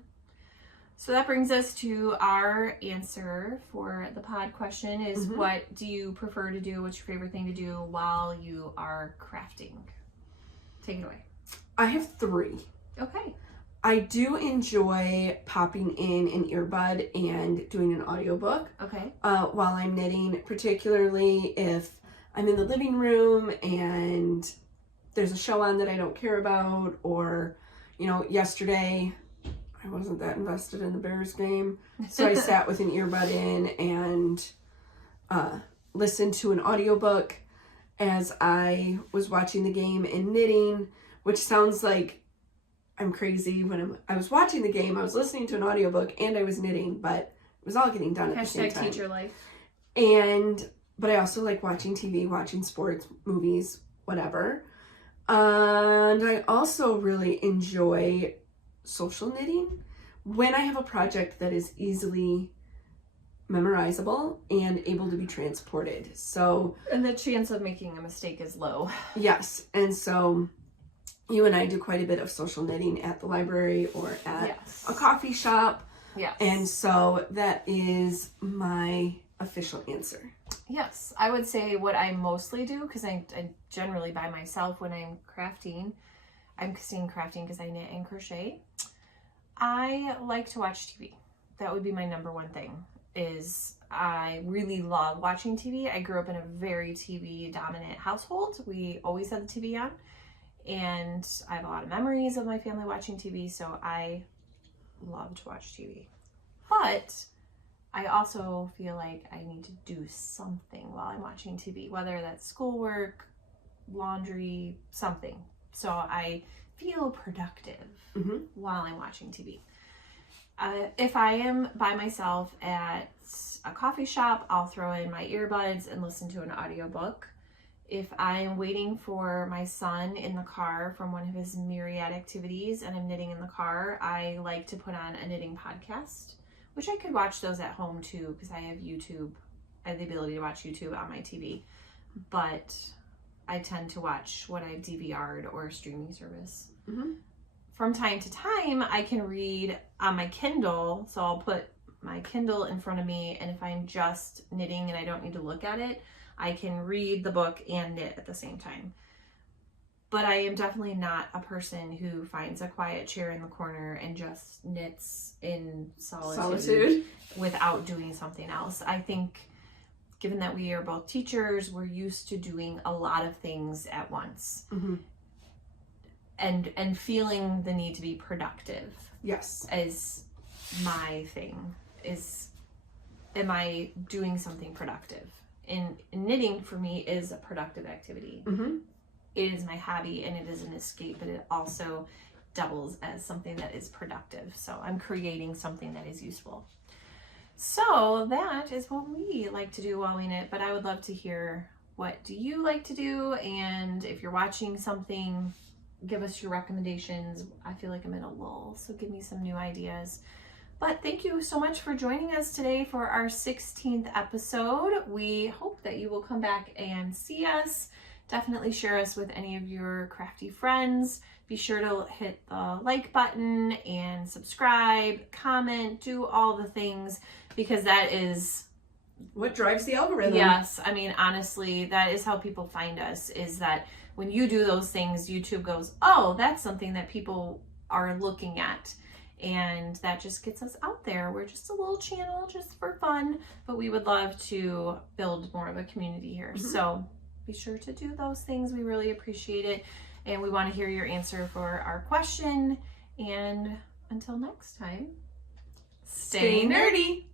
So that brings us to our answer for the pod question is, what do you prefer to do? What's your favorite thing to do while you are crafting? Take it away. I have 3. Okay. I do enjoy popping in an earbud and doing an audiobook. Okay. While I'm knitting, particularly if I'm in the living room and there's a show on that I don't care about, or, yesterday I wasn't that invested in the Bears game, so I sat with an earbud in and listened to an audiobook as I was watching the game and knitting, which sounds like I'm crazy. When I was watching the game, I was listening to an audiobook and I was knitting, but it was all getting done at the same time. Teacher life. But I also like watching TV, watching sports, movies, whatever. And I also really enjoy social knitting when I have a project that is easily memorizable and able to be transported. And the chance of making a mistake is low. Yes. And so you and I do quite a bit of social knitting at the library or at a coffee shop. Yes. And so that is my official answer. Yes. I would say what I mostly do, because I generally by myself when I'm crafting. I'm seeing crafting because I knit and crochet. I like to watch TV. That would be my number one thing. I really love watching TV. I grew up in a very TV dominant household. We always had the TV on. And I have a lot of memories of my family watching TV, so I love to watch TV. But I also feel like I need to do something while I'm watching TV, whether that's schoolwork, laundry, something. So I feel productive while I'm watching TV. If I am by myself at a coffee shop, I'll throw in my earbuds and listen to an audiobook. If I am waiting for my son in the car from one of his myriad activities and I'm knitting in the car, I like to put on a knitting podcast, which I could watch those at home too, because I have YouTube. I have the ability to watch YouTube on my TV, but I tend to watch what I've DVR'd or a streaming service. From time to time, I can read on my Kindle, so I'll put my Kindle in front of me, and if I'm just knitting and I don't need to look at it, I can read the book and knit at the same time. but I am definitely not a person who finds a quiet chair in the corner and just knits in solitude without doing something else. I think given that we are both teachers, we're used to doing a lot of things at once. Mm-hmm. And feeling the need to be productive. Yes. Is my thing. Am I doing something productive? And knitting for me is a productive activity. Mm-hmm. It is my hobby and it is an escape, but it also doubles as something that is productive. So I'm creating something that is useful. So that is what we like to do while we knit, but I would love to hear, what do you like to do? And if you're watching something, give us your recommendations. I feel like I'm in a lull, so give me some new ideas. But thank you so much for joining us today for our 16th episode. We hope that you will come back and see us. Definitely share us with any of your crafty friends. Be sure to hit the like button and subscribe, comment, do all the things, because that is what drives the algorithm. Yes, I mean, honestly, that is how people find us, is that when you do those things, YouTube goes, oh, that's something that people are looking at. And that just gets us out there. We're just a little channel just for fun, but we would love to build more of a community here. Mm-hmm. So be sure to do those things. We really appreciate it. And we want to hear your answer for our question. And until next time, stay nerdy.